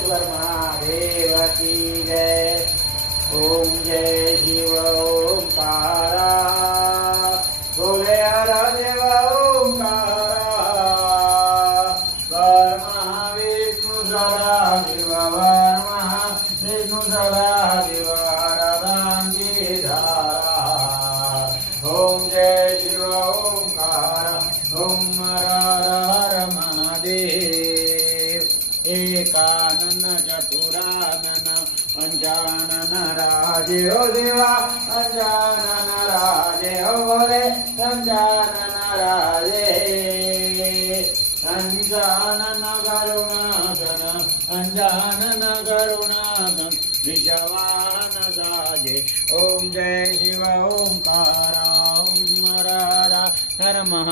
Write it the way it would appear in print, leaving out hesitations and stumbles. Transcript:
सिद्धेश्वर महादेव की जय। ओम जय शिव ओंकारा बोले हर देव ओंकारा वर्मा विष्णु सदा शिव वर्मा विष्णु सदा शिव वरदांगी धारा। ओम जय शिव ओंकारा ओम हर हर महादेव। एकानन चतुरानन पंचानन राजे हो देवा पंचानन राजे हो बोले पंचानन राजे। पंचानन करुणाकन पंचानन करुणाकन विषवाहन साजे। ओम जय शिव ओंकारा ओम हर हर हर महा